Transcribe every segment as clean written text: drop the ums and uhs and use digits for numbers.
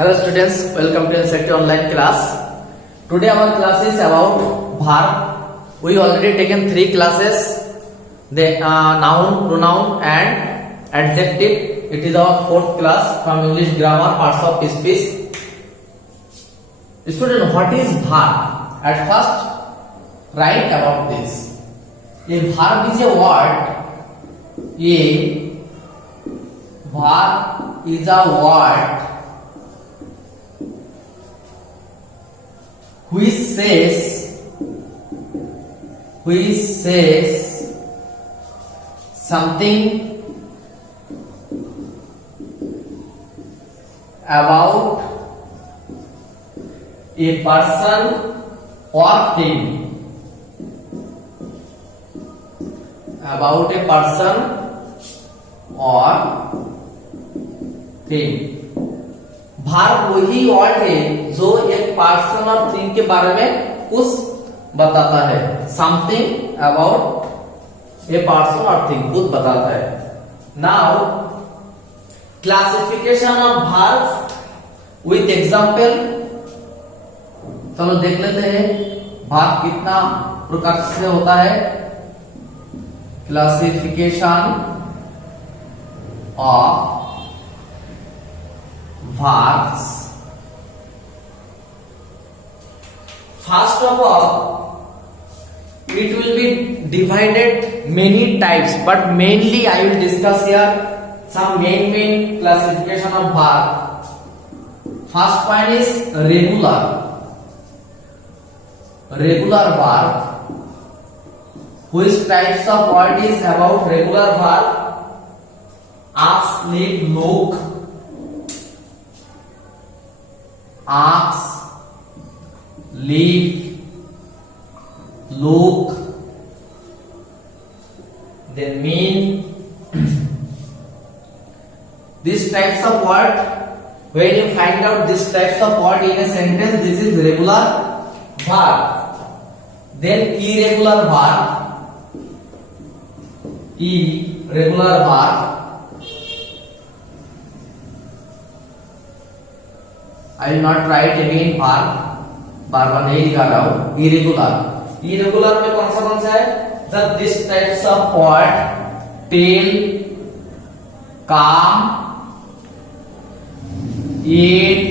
Hello students, welcome to NCERT online class. Today our class is about verb. We already taken 3 classes. The noun, pronoun and adjective. It is our 4th class from English grammar, parts of speech. Student, what is verb? At first, write about this. A verb is a word. A verb is a word which says something about a person or thing. About a person or thing. Verb वही वर्ड है जो एक पर्सन और थिंग के बारे में कुछ बताता है. समथिंग अबाउट ए पर्सन और थिंग कुछ बताता है. Now classification of verb with example. चलो देख लेते हैं भार्ब कितना प्रकार से होता है. Classification of verbs. First of all, it will be divided many types, but mainly I will discuss here some main classification of verb. First point is regular. Regular verb. Which types of word is about regular verb? Ask, live, look. Ask, live, look, then mean. These types of word, when you find out these types of word in a sentence, this is regular verb. Then irregular verb. Irregular verb. I will not write again verb. बार बार नहीं लिखा रहा हूं. इरेगुलर में कौन सा है? जब this types of word tell, काम, eat,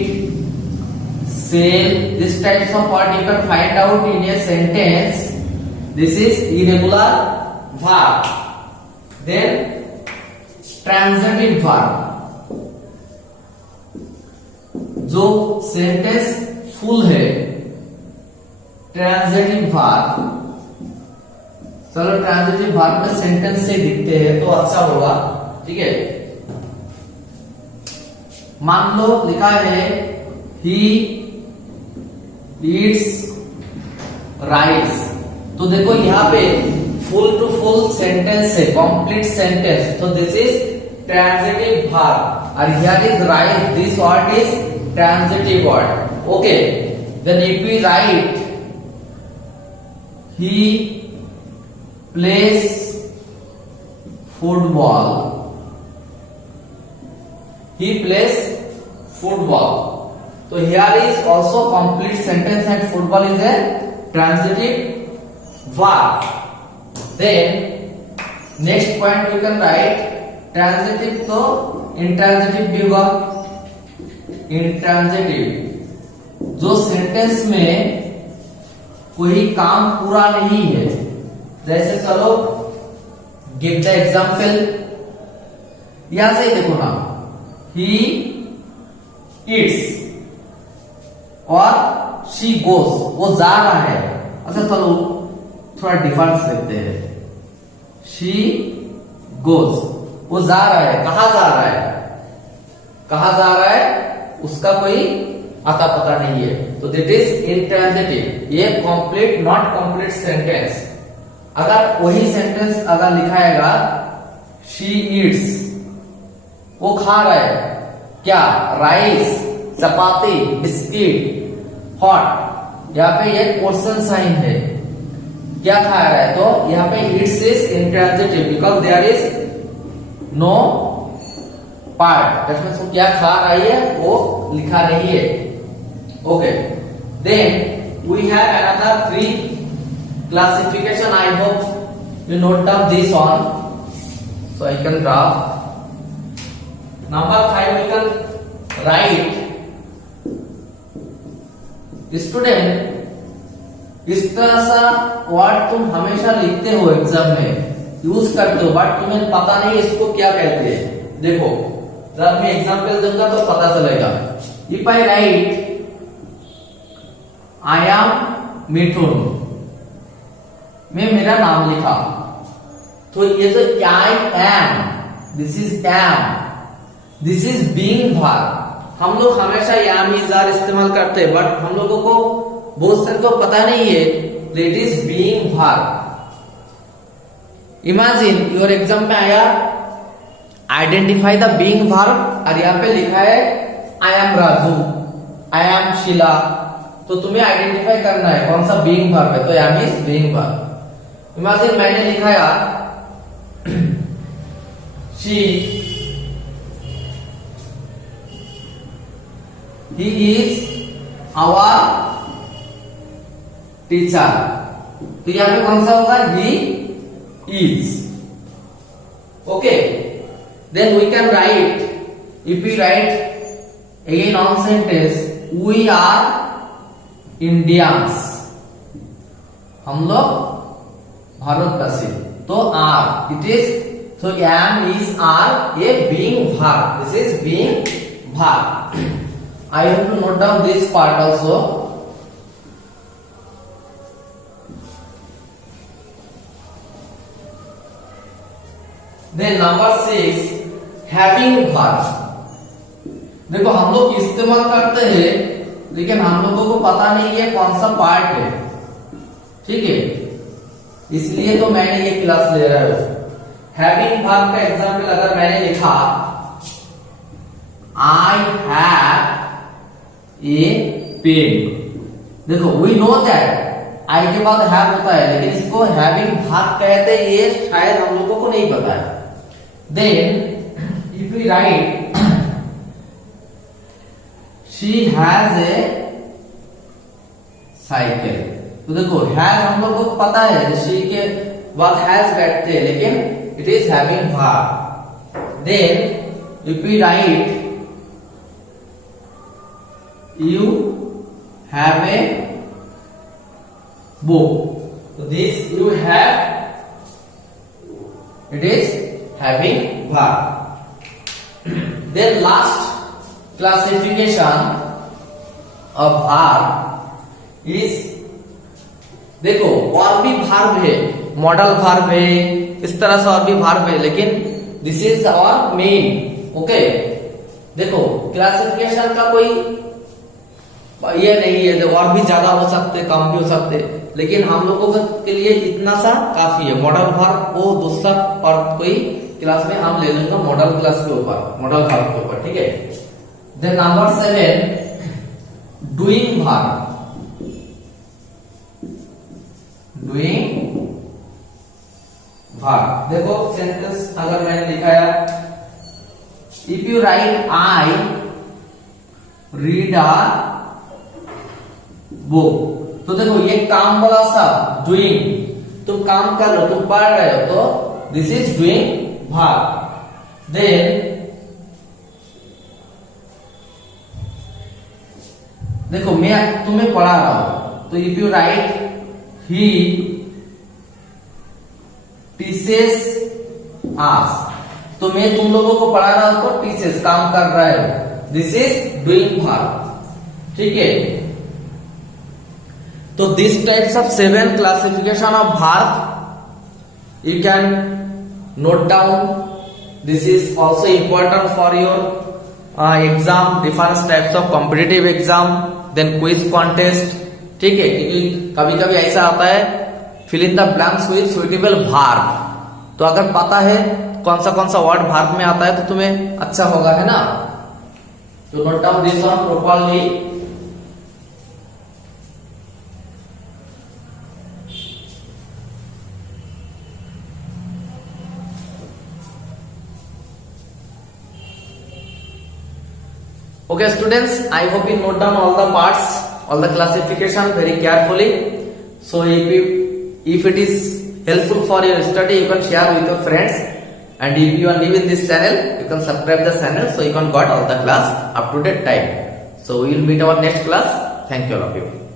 sell, this types of word you can find out in a sentence. This is irregular verb. Then transitive verb. जो सेंटेंस फुल है, ट्रांजिटिव वर्ब. चलो ट्रांजिटिव वर्ब में सेंटेंस से दिखते हैं तो अच्छा होगा. ठीक है, मान लो लिखा है ही ईट्स राइस. तो देखो यहाँ पे फुल टू फुल सेंटेंस है, कंप्लीट सेंटेंस. तो दिस इज ट्रांजिटिव वर्ब. और here is rice, this word is transitive word. Okay, then if we write he plays football. He plays football. So here is also complete sentence and football is a transitive verb. Then next point we can write transitive तो intransitive भी होगा. इंट्रांजिटिव जो सेंटेंस में कोई काम पूरा नहीं है. जैसे चलो गिव द एग्जांपल. यहां से देखो ना, ही ईट्स और शी गोस, वो जा रहा है. अच्छा चलो थोड़ा डिफरेंस देखते हैं. शी गोस, वो जा रहा है. कहां जा रहा है? कहां जा रहा है उसका कोई आता पता नहीं है. तो दिट इज इंट्रांजिटिव. ये कंप्लीट नॉट कंप्लीट सेंटेंस. अगर वही सेंटेंस अगर लिखाएगा शी ईट्स, वो खा रहा है क्या? राइस, चपाती, बिस्किट, हॉट. यहाँ पे ये क्वेश्चन साइन है. क्या खा रहा है? तो यहाँ पे eats is intransitive because there is no part, that means वो क्या खा रही है वो लिखा नहीं है। Okay, then we have another 3 classification. I hope you note down this on, so I can draw. Number 5 we can write. Student, इस तरह सा वर्ड तुम हमेशा लिखते हो एग्जाम में, यूज करते हो, बट तुम्हें पता नहीं इसको क्या कहते हैं। देखो जब मैं एग्जाम्पल दूंगा तो पता चलेगा। If I write I am Mithun, मैं मेरा नाम लिखा, तो ये जो I am, this is am, this is being verb. हम लोग हमेशा एम इज आर इस्तेमाल करते हैं, बट हम लोगों को बहुत सारे को पता नहीं है it is being verb. Imagine your exam में आया आइडेंटिफाई द बीइंग वर्ब, और यहाँ पे लिखा है I am Raju, I am Sheela, तो तुम्हें आइडेंटिफाई करना है कौन सा बीइंग वर्ब है, तो am is being verb. Imagine मैंने लिखा यार she, he is our teacher, तो यहाँ पे कौन सा होगा, he is। Okay, then we can write, if we write again on sentence, we are Indians, हम लोग भारतवासी, तो are it is, so am is are a being verb, this is being verb. I have to note down this part also. Then number 6 having verb। देखो हम लोग इस्तेमाल करते हैं लेकिन हम लोगों को पता नहीं है कौन सा पार्ट है, ठीक है, इसलिए तो मैंने ये क्लास ले रहा हूं। हैविंग वर्ब का एग्जाम्पल अगर मैंने लिखा आई हैव ए पेन, देखो वी नो दैट आई के बाद हैव होता है, लेकिन इसको हैविंग वर्ब कहते हैं, ये शायद हम लोगों को नहीं पता है। Then if we write she has a cycle, तो देखो हैज हम लोगों को पता है, शी के बाद हैज बैठते हैं, लेकिन it is having verb. Then if we write you have a book, so this you have, it is having verb. Then last classification of verb is, देखो और भी verb है, मॉडल verb है, इस तरह से और भी वर्ब है, लेकिन this is our main. Okay, देखो क्लासिफिकेशन का कोई ये नहीं है, और भी ज्यादा हो सकते, कम भी हो सकते, लेकिन हम लोगों के लिए इतना सा काफी है। मॉडल वर्ब वो दूसरा और कोई क्लास में हम ले लेंगे, मॉडल क्लास के ऊपर, मॉडल वर्ब के ऊपर, ठीक है। Then number 7 doing verb. Doing verb, देखो सेंटेंस अगर मैंने लिखा है if you write I read a book, तो देखो ये काम वाला सब डूइंग, तुम काम कर रहे हो, तुम पढ़ रहे हो, तो this is doing verb. Then देखो मैं तुम्हें पढ़ा रहा हूं, तो if you write he teaches us, तो मैं तुम लोगों को पढ़ा रहा हूं, तो टीचेस काम कर रहा है, दिस इज डूइंग वर्ब, ठीक है। तो this types of 7 classification of verb you can note down. This is also important for your exam, different types of competitive exam, then quiz contest, ठीक है, क्योंकि कभी कभी ऐसा आता है fill in the blanks with suitable verb, तो अगर पता है कौन सा वर्ड वर्ब में आता है तो तुम्हें अच्छा होगा, है ना। तो note down this one properly. Okay, students, I hope you note down all the parts, all the classification very carefully. So if it is helpful for your study, you can share with your friends. And if you are new in this channel, you can subscribe the channel so you can got all the class up to date time. So we will meet our next class. Thank you all of you.